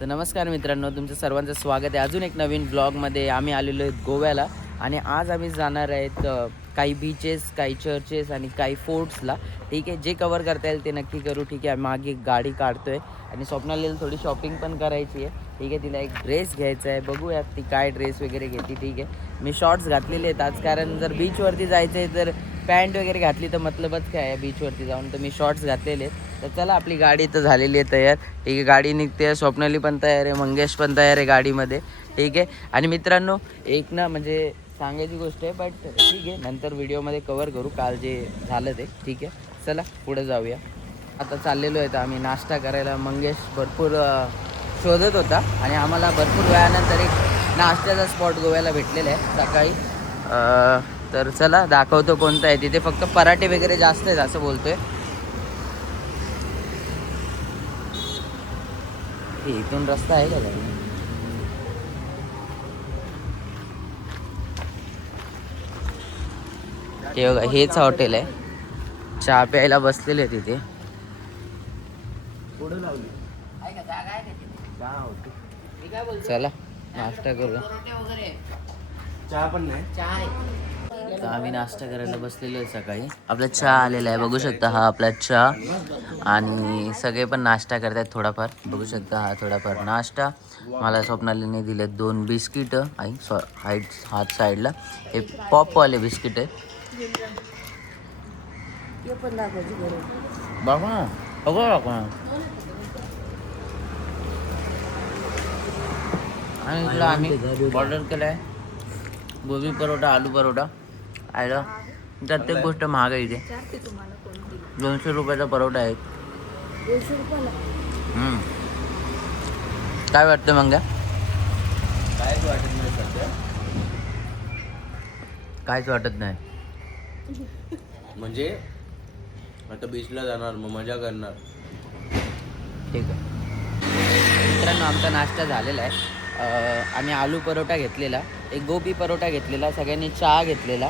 So नमस्कार मित्रांनो, तुमचं सर्वांचं स्वागत आहे अजून एक नवीन ब्लॉगमध्ये. आम्ही आलेलो आहेत गोव्याला आणि आज आम्ही जाणार आहेत काही बीचेस, काही चर्चेस आणि काही फोर्ट्सला. ठीक आहे, जे कवर करता येईल ते नक्की करू. ठीक आहे, मागे गाडी काढतोय आणि स्वप्नालीला थोडी शॉपिंग पण करायची आहे. ठीक आहे, तिला एक ड्रेस घ्यायचा आहे, बघूयात ती काय ड्रेस वगैरे घेते. ठीक आहे, मी शॉर्ट्स घातलेले आहेत आज, कारण जर बीचवरती जायचं आहे तर पॅन्ट वगैरे घातली तर मतलबच काय आहे बीचवरती जाऊन. तर मी शॉर्ट्स घातलेले आहेत. तर चला, आपली गाडी तर झालेली आहे तयार. ठीक आहे, गाडी निघते, स्वप्नाली पण तयार आहे, मंगेश पण तयार आहे गाडीमध्ये. ठीक आहे, आणि मित्रांनो एक ना म्हणजे सांगायची गोष्ट आहे, बट ठीक आहे नंतर व्हिडिओमध्ये कवर करू काल जे झालं ते. ठीक आहे, चला पुढे जाऊया. आता चाललेलो आहे तर आम्ही नाश्ता करायला. मंगेश भरपूर शोधत होता आणि आम्हाला भरपूर वेळानंतर एक नाश्त्याचा स्पॉट गोव्याला भेटलेला आहे सकाळी. तर चला दाखवतो कोणता आहे. तिथे फक्त पराठे वगैरे जास्त आहेत असं बोलतोय. इथून रस्ता आहे का? हे बघा, हेच हॉटेल आहे. चहा प्यायला बसलेले तिथे. चला नाश्ता करूया. चहा पण नाही. तर आम्ही नाश्ता करायला बसलेलो आहे सकाळी. आपला चहा आलेला आहे, बघू शकता हा आपला चहा. आणि सगळे पण नाश्ता करतात थोडाफार, बघू शकता हा थोडाफार नाश्ता. मला स्वप्नालीने दिले 2 बिस्किट आई हात साईडला. हे पॉपवाले बिस्किट आहे बाबा. आणि इकडं आम्ही ऑर्डर केलं आहे गोबी परोठा, आलू परोठा. आयला प्रत्येक गोष्ट महाग आहे इथे. 200 रुपयाचा परोठा आहे. काय वाटतं मग? काहीच वाटत नाही सध्या. काहीच वाटत नाही म्हणजे आता बीचला जाणार, मग मजा करणार. ठीक आहे मित्रांनो, आमचा नाश्ता झालेला आहे. आम्ही आलू परोठा घेतलेला, एक गोबी परोठा घेतलेला, सगळ्यांनी चहा घेतलेला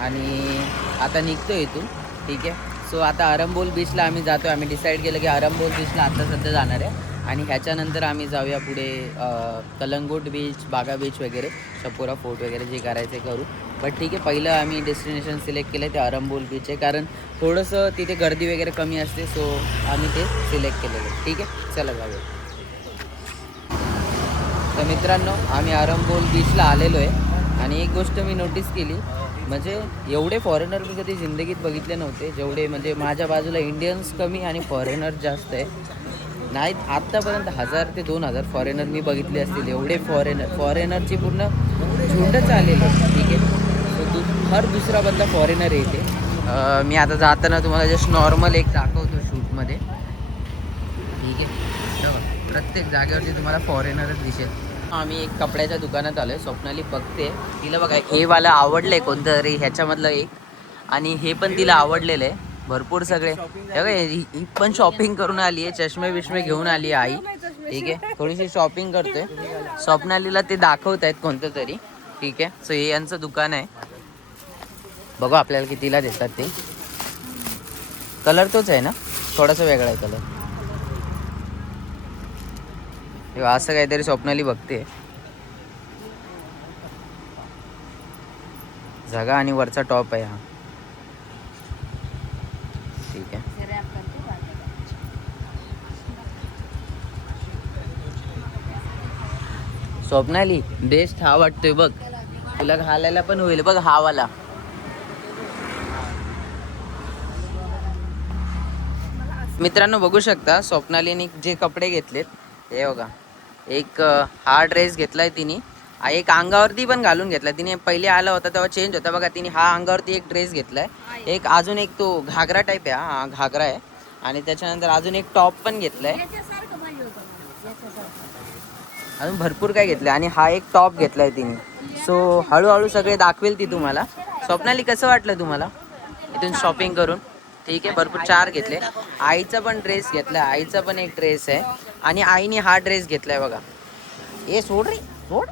आणि आता निघतो इथून. ठीक आहे, सो आता अरंबोल बीचला आम्ही जातो. आम्ही डिसाईड केलं की अरंबोल बीचला आता सध्या जाणार आहे आणि ह्याच्यानंतर आम्ही जाऊया पुढे कलंगूट बीच, बागा बीच वगैरे, शपोरा फोर्ट वगैरे जे करायचे करू. बट ठीक आहे, पहिलं आम्ही डेस्टिनेशन सिलेक्ट केलं आहे ते अरंबोल बीच आहे, कारण थोडंसं तिथे गर्दी वगैरे कमी असते. सो आम्ही ते सिलेक्ट केलेलं आहे. ठीक आहे, चला जाऊया. तर मित्रांनो, आम्ही अरंबोल बीचला आलेलो आहे आणि एक गोष्ट मी नोटीस केली, म्हणजे एवढे फॉरेनर मी कधी जिंदगीत बघितले नव्हते जेवढे. म्हणजे माझ्या बाजूला इंडियन्स कमी आणि फॉरेनर जास्त आहे. नाही, आत्तापर्यंत 1000 ते 2000 फॉरेनर मी बघितले असतील. एवढे फॉरेनरची पूर्ण झुंडच आलेली आहे. ठीक आहे, सो हर दुसरा बंदा फॉरेनर येते. मी आता जाताना तुम्हाला जस्ट नॉर्मल एक दाखवतो शूटमध्ये. ठीक आहे, प्रत्येक जागेवरती तुम्हाला फॉरेनरच दिसेल. आम्ही एक कपड्याच्या दुकानात आलो आहे. स्वप्नाली बघते, तिला बघा हे वाला आवडलं आहे कोणतं तरी ह्याच्यामधलं एक, आणि हे पण तिला आवडलेलं आहे. भरपूर सगळे बघा, ही पण शॉपिंग करून आली आहे, चष्मे बिष्मे घेऊन आली आहे आई. ठीक आहे, थोडीशी शॉपिंग करतोय. स्वप्नालीला ते दाखवत आहेत कोणतं तरी. ठीक आहे, सो हे यांचं दुकान आहे. बघू आपल्याला कितीला देतात ते. कलर तोच आहे ना, थोडासा वेगळा आहे कलर. असं काहीतरी स्वप्नाली बघते. झगा आणि वरचा टॉप आहे हा. ठीक आहे, स्वप्नाली बेस्ट हा वाटतोय बघ, तुला घालायला पण होईल बघ हा वाला. मित्रांनो बघू शकता, स्वप्नालीने जे कपडे घेतलेत हे बघा. एक हा ड्रेस घेतलाय तिने, एक अंगावरती पण घालून घेतलाय तिने. पहिले आला होता तेव्हा चेंज होता बघा. तिने हा अंगावरती एक ड्रेस घेतलाय, एक अजून एक तो घागरा टाईप आहे. हा घागरा आहे आणि त्याच्यानंतर अजून एक टॉप पण घेतलाय. अजून भरपूर काय घेतलंय आणि हा एक टॉप घेतलाय तिने. सो हळूहळू सगळे दाखवेल ती तुम्हाला. स्वप्नाली कसं वाटलं तुम्हाला इथून शॉपिंग करून? ठीक आहे, भरपूर 4 घेतले. आईचा पण ड्रेस घेतलाय, आईचा पण एक ड्रेस आहे आणि आईने हा ड्रेस घेतलाय बघा. हे सोड रे सोड.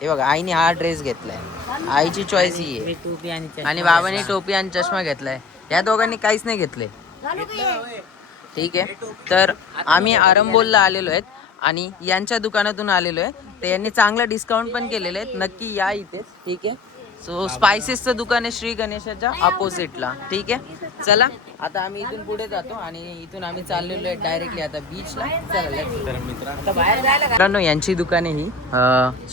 हे बघा, आईने हा ड्रेस घेतलाय, आईची चॉईस ही आहे. आणि बाबांनी टोपी आणि चष्मा घेतलाय. या दोघांनी काहीच नाही घेतले. ठीक आहे, तर आम्ही अरंबोलला आलेलो आहेत आणि यांच्या दुकानातून आलेलो आहे. तर यांनी चांगला डिस्काउंट पण केलेले आहेत. नक्की या इथेच. ठीक आहे. सो स्पायसेसचं दुकान आहे श्री गणेशाच्या अपोजिटला. ठीक आहे. चला आता आम्ही इथून पुढे जातो आणि इथून आम्ही चाललेलो आहे डायरेक्टली आता बीचला. चला मित्रांनो यांची दुकान आहे ही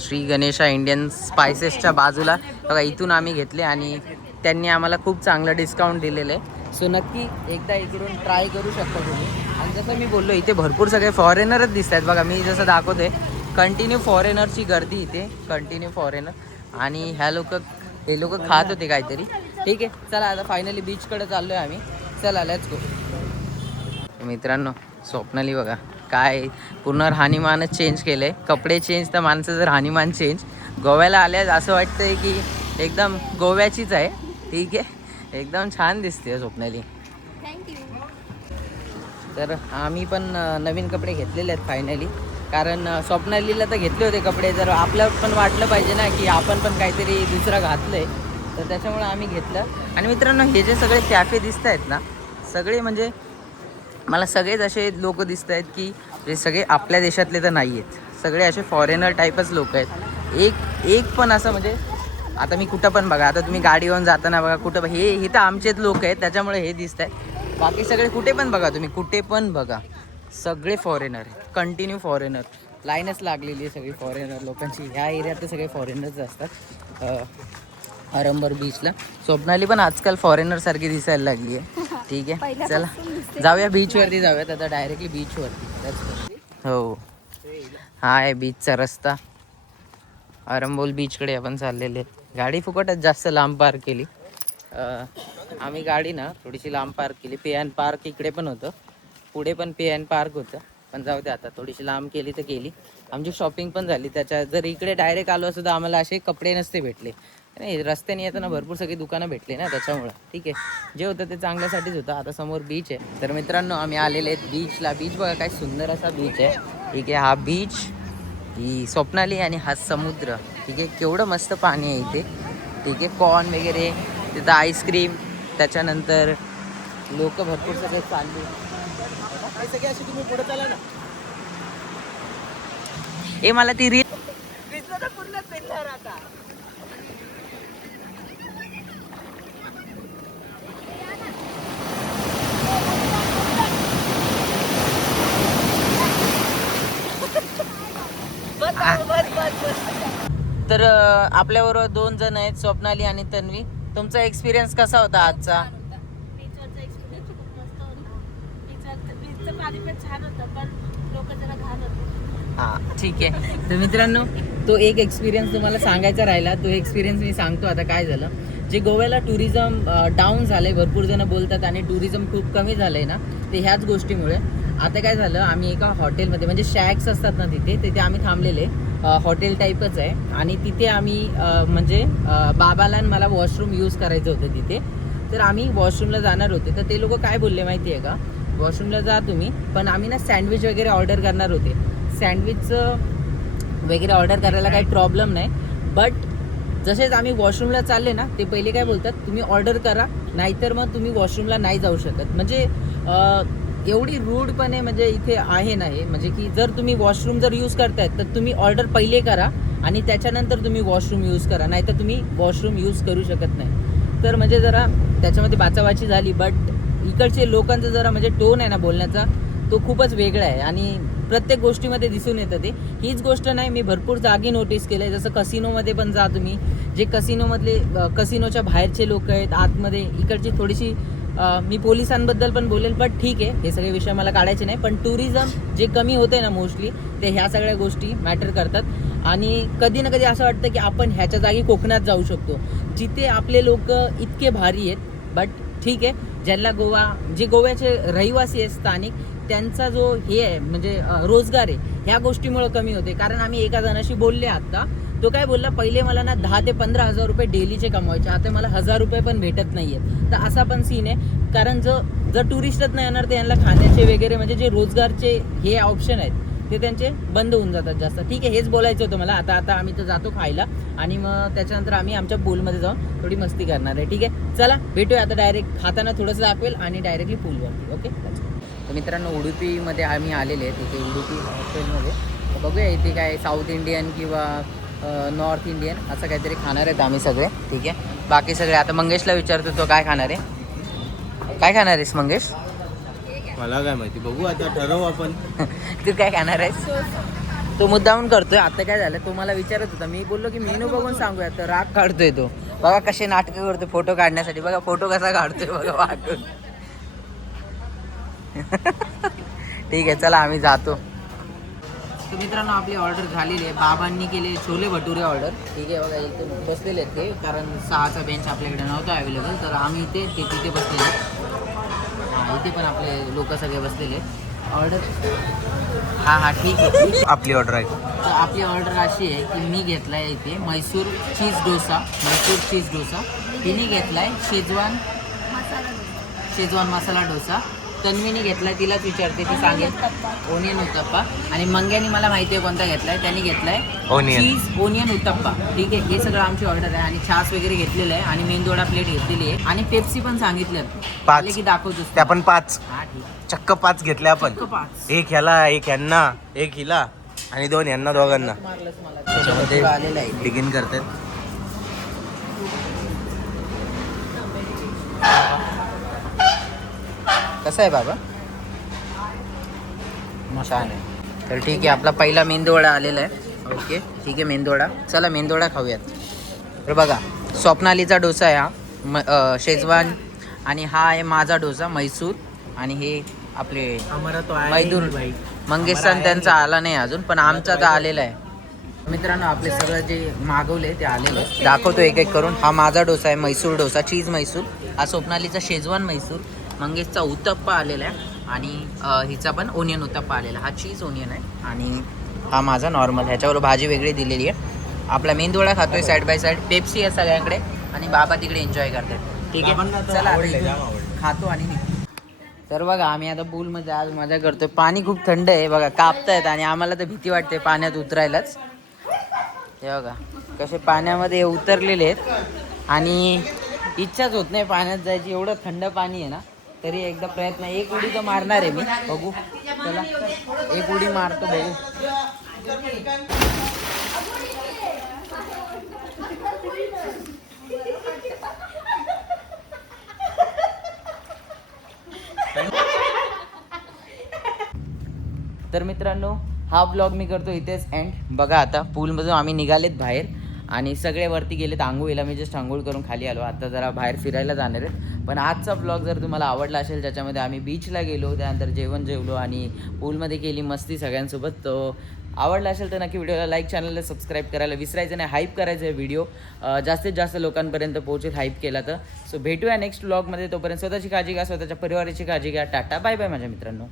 श्री गणेशा इंडियन स्पायसेसच्या बाजूला. बघा इथून आम्ही घेतले आणि त्यांनी आम्हाला खूप चांगलं डिस्काउंट दिलेलं आहे. सो नक्की एकदा इकडून ट्राय करू शकता तुम्ही. आणि जसं मी बोललो इथे भरपूर सगळे फॉरेनरच दिसत आहेत. बघा मी जसं दाखवते कंटिन्यू फॉरेनरची गर्दी इथे. कंटिन्यू फॉरेनर आणि हे लोक खात होते काहीतरी. ठीक आहे. चला आता फायनली बीचकडे चाललो आहे आम्ही. चला लेट्स गो. मित्रांनो स्वप्नाली बघा काय पूर्ण राहणीमानच चेंज केलं आहे. कपडे चेंज तर माणसाचं राहणीमान चेंज. गोव्याला आल्यास असं वाटतंय की एकदम गोव्याचीच आहे. ठीक आहे. एकदम छान दिसते स्वप्नाली. तर आम्ही पण नवीन कपडे घेतलेले आहेत फायनली. कारण स्वप्नालीला तर घेतले होते कपडे. जर आपलं पण वाटलं पाहिजे ना की आपण पण काहीतरी दुसरं घातलं आहे. तर त्याच्यामुळे आम्ही घेतलं. आणि मित्रांनो हे जे सगळे कॅफे दिसत आहेत ना सगळे म्हणजे मला सगळेच असे लोक दिसत आहेत की जे सगळे आपल्या देशातले तर नाही आहेत. सगळे असे फॉरेनर टाईपच लोक आहेत. एक पण असं म्हणजे आता मी कुठं पण बघा. आता तुम्ही गाडीवरून जाताना बघा कुठं हे तर आमचेच लोक आहेत त्याच्यामुळे हे दिसत आहेत. बाकी सगळे कुठे पण बघा तुम्ही कुठे पण बघा सगळे फॉरेनर आहेत. कंटिन्यू फॉरेनर लाईनच लागलेली आहे सगळी फॉरेनर लोकांची. ह्या एरियात सगळे फॉरेनर्स असतात आरंबर बीचला. स्वप्नाली पण आजकाल फॉरेनर सारखी दिसायला लागली आहे. ठीक आहे. चला जाऊया बीचवरती जाऊयात आता डायरेक्टली बीचवरती. हो हा आहे बीचचा रस्ता. आरंबोल बीचकडे आपण चाललेले. गाडी फुकटच जास्त लांब पार्क केली. आम्ही गाडी ना थोडीशी लांब पार्क केली. पे अँड पार्क इकडे पण होतं. पुढे पण पे अँड पार्क होतं. पण जाऊ दे आता थोडीशी लांब केली तर केली. आमची शॉपिंग पण झाली. त्याच्या जर इकडे डायरेक्ट आलो असं तर आम्हाला असे कपडे नसते भेटले. नाही रस्त्याने येताना भरपूर सगळी दुकानं भेटली ना त्याच्यामुळं. ठीक आहे. जे होतं ते चांगल्यासाठीच होतं. आता समोर बीच आहे. तर मित्रांनो आम्ही आलेले आहेत बीचला. बीच बघा काय सुंदर असा बीच आहे. ठीक आहे. हा बीच ही स्वप्नाली आणि हा समुद्र. ठीक आहे. केवढं मस्त पाणी आहे इथे. ठीक आहे. कॉर्न वगैरे तिथं आईस्क्रीम. त्याच्यानंतर लोक भरपूर सगळे चालले. सगळे असे तुम्ही पुढे चाला ना. हे मला ती रील पूर्ण पेटणार आता. तर आपल्याबरोबर 2 जण आहेत स्वप्नाली आणि तन्वी. तुमचा एक्सपिरियन्स कसा होता आजचा? हा ठीक आहे. तर मित्रांनो तो एक एक्सपिरियन्स तुम्हाला सांगायचा राहिला. तो एक्सपिरियन्स मी सांगतो आता. काय झालं जे गोव्याला टुरिझम डाऊन झालंय भरपूर जण बोलतात आणि टुरिझम खूप कमी झालंय ना ते ह्याच गोष्टीमुळे. आता काय झालं आम्ही एका हॉटेलमध्ये म्हणजे शॅक्स असतात ना तिथे आम्ही थांबलेले. हॉटेल टाईपच आहे आणि तिथे आम्ही म्हणजे बाबाला आणि मला वॉशरूम यूज करायचं होतं तिथे. तर आम्ही वॉशरूमला जाणार होते. तर ते लोक काय बोलले माहिती आहे का वॉशरूमला जा तुम्ही पण आम्ही ना सँडविच वगैरे ऑर्डर करणार होते. सँडविचचं वगैरे ऑर्डर करायला काही प्रॉब्लेम नाही. बट जसेच आम्ही वॉशरूमला चालले ना ते पहिले काय बोलतात तुम्ही ऑर्डर करा नाहीतर मग तुम्ही वॉशरूमला नाही जाऊ शकत. म्हणजे एवढी रूडपणे म्हणजे इथे आहे ना हे. म्हणजे की जर तुम्ही वॉशरूम जर यूज करतायत तर तुम्ही ऑर्डर पहिले करा आणि त्याच्यानंतर तुम्ही वॉशरूम यूज करा. नाहीतर तुम्ही वॉशरूम यूज करू शकत नाही. तर म्हणजे जरा त्याच्यामध्ये बाचाबाची झाली. बट इकडचे लोकांचं जरा म्हणजे टोन आहे ना बोलण्याचा तो खूपच वेगळा आहे आणि प्रत्येक गोष्टीमध्ये दिसून येतं ते. हीच गोष्ट नाही मी भरपूर जागी नोटीस केलं आहे. जसं कसिनोमध्ये पण जा तुम्ही. जे कसिनोमधले कसिनोच्या बाहेरचे लोक आहेत आतमध्ये इकडची थोडीशी मी पोलिसांबद्दल पण बोलेल. बट ठीक आहे हे सगळे विषय मला काढायचे नाही. पण टुरिझम जे कमी होते ना मोस्टली ते ह्या सगळ्या गोष्टी मॅटर करतात. आणि कधी ना कधी असं वाटतं की आपण ह्याच्या जागी कोकणात जाऊ शकतो जिथे आपले लोक इतके भारी आहेत. बट ठीक आहे ज्यांना जे गोव्याचे रहिवासी आहेत स्थानिक त्यांचा जो हे आहे म्हणजे रोजगार आहे ह्या गोष्टीमुळे कमी होते. कारण आम्ही एका जणाशी बोलले आता. तो काय बोलला पहिले मला ना 10,000 ते 15,000 रुपये डेलीचे कमवायचे. आता मला 1,000 रुपये पण भेटत नाही आहेत. तर असा पण सीन आहे. कारण जर टुरिस्टच नाही येणार तर यांना खाण्याचे वगैरे म्हणजे जे रोजगारचे हे ऑप्शन आहेत ते त्यांचे बंद होऊन जातात जास्त. ठीक आहे हेच बोलायचं होतं मला. आता आम्ही तर जातो खायला आणि मग त्याच्यानंतर आम्ही आमच्या पूलमध्ये जाऊन थोडी मस्ती करणार आहे. ठीक आहे चला भेटूया आता. डायरेक्ट खाताना थोडंसं दाखवेल आणि डायरेक्टली पूलवरती. ओके तर मित्रांनो उडुपीमध्ये आम्ही आलेले आहेत इथे उडुपी हॉटेलमध्ये. तर बघूया इथे काय साऊथ इंडियन किंवा नॉर्थ इंडियन असं काहीतरी खाणार आहेत आम्ही सगळे. ठीक आहे, बाकी सगळे आता मंगेशला विचारतो तो काय खाणार आहे. काय खाणार आहेस मंगेश? मला काय माहिती, बघू आता ठरवू आपण. तू काय खाणार आहेस? तो मुद्दामून करतोय. आता काय झालं, तो मला विचारत होता, मी बोललो की मेनू बघून सांगूया, तर राग काढतोय तो. बघा कसे नाटकं करतोय फोटो काढण्यासाठी. बघा फोटो कसा काढतोय बघा वाटून. ठीक आहे चला आम्ही जातो. तर मित्रांनो आपली ऑर्डर झालेली आहे. बाबांनी केले छोले भटुरे ऑर्डर. ठीक आहे, बघा इथे बसलेले आहेत ते, कारण 6चा बेंच आपल्याकडे नव्हता अवेलेबल, तर आम्ही इथे ते तिथे बसलेले आहेत. हां इथे पण आपले लोक सगळे बसलेले आहेत. ऑर्डर हां ठीक आहे. आपली ऑर्डर आहे. तर आपली ऑर्डर अशी आहे की मी घेतला आहे इथे म्हैसूर चीज डोसा. तिने घेतला आहे शेजवान मसाला डोसा. तन्वीने घेतलाय, तिलाच विचारते ती सांगेल. ओनियन उत्तप्पा. आणि मंग्यानी मला माहिती आहे कोणता घेतलाय, त्यांनी घेतलाय चीज ओनियन उत्तप्पा. ठीक आहे, हे सगळं आमची ऑर्डर आहे. आणि छास वगैरे घेतलेलं आहे आणि मेंदोडा प्लेट घेतलेली आहे आणि पेप्सी पण सांगितलं. 5 की दाखवतो त्या पण 5 हा ठीक चक्क 5 घेतले आपण. 5 एक ह्याला, एक ह्यांना, एक हिला आणि 2 ह्यांना दोघांना. मारलंच मला. त्याच्यामध्ये आलेलं आहे. बिगिन करतात. कसं आहे बाबा? छान आहे. तर ठीक आहे, आपला पहिला मेंदूवडा आलेला आहे. ओके ठीक आहे, मेंदूवडा. चला मेंदूवडा खाऊयात. तर बघा स्वप्नालीचा डोसा आहे हा शेजवान. आणि हा आहे माझा डोसा म्हैसूर. आणि हे आपले मैदूर मंगेशचा त्यांचा आला नाही अजून, पण आमचा तर आलेला आहे. मित्रांनो आपले सगळं जे मागवले ते आलेलं दाखवतो एक एक करून. हा माझा डोसा आहे म्हैसूर डोसा, चीज म्हैसूर. हा स्वप्नालीचा शेजवान म्हैसूर. मंगेशचा उत्तप्पा आलेला आहे आणि हिचा पण ओनियन उत्तप्पा आलेला. हा चीज ओनियन आहे आणि हा माझा नॉर्मल. ह्याच्यावर भाजी वेगळी दिलेली आहे. आपला मेंदूवडा खातोय साईड बाय साईड. पेप्सी आहे सगळ्यांकडे आणि बाबा तिकडे एन्जॉय करतात. ठीक आहे चला आता खातो आणि निघतो. तर बघा आम्ही आता पूलमध्ये आज मजा करतोय. पाणी खूप थंड आहे बघा, कापतायत आणि आम्हाला तर भीती वाटते पाण्यात उतरायलाच. हे बघा कसे पाण्यामध्ये उतरलेले आहेत आणि इच्छाच होत नाही पाण्यात जायची. एवढं थंड पाणी आहे ना, तरी एकदा प्रयत्न. एक उडी तर मारणार आहे मी, बघू. चला एक उडी मारतो बघू. तर मित्रांनो हा ब्लॉग मी करतो इथेच एंड. बघा आता पूलमधून आम्ही निघालेत बाहेर आणि सगळे वरती गेलेत आंघोळीला. मी जस्ट आंघोळ करून खाली आलो. आता जरा बाहेर फिरायला जाणार आहेत. पण आजचा ब्लॉग जर तुम्हाला आवडला असेल, ज्याच्यामध्ये आम्ही बीचला गेलो, त्यानंतर जेवण जेवलो आणि पूलमध्ये केली मस्ती सगळ्यांसोबत, तो आवडला असेल तर नक्की व्हिडिओला लाईक, चॅनलला सबस्क्राईब करायला विसरायचं नाही. हाईप करायचं आहे व्हिडिओ, जास्तीत जास्त लोकांपर्यंत पोहोचेल हाईप केला तर. सो भेटूया नेक्स्ट ब्लॉगमध्ये. तोपर्यंत स्वतःची काळजी घ्या, स्वतःच्या परिवाराची काळजी घ्या. टाटा बाय बाय माझ्या मित्रांनो.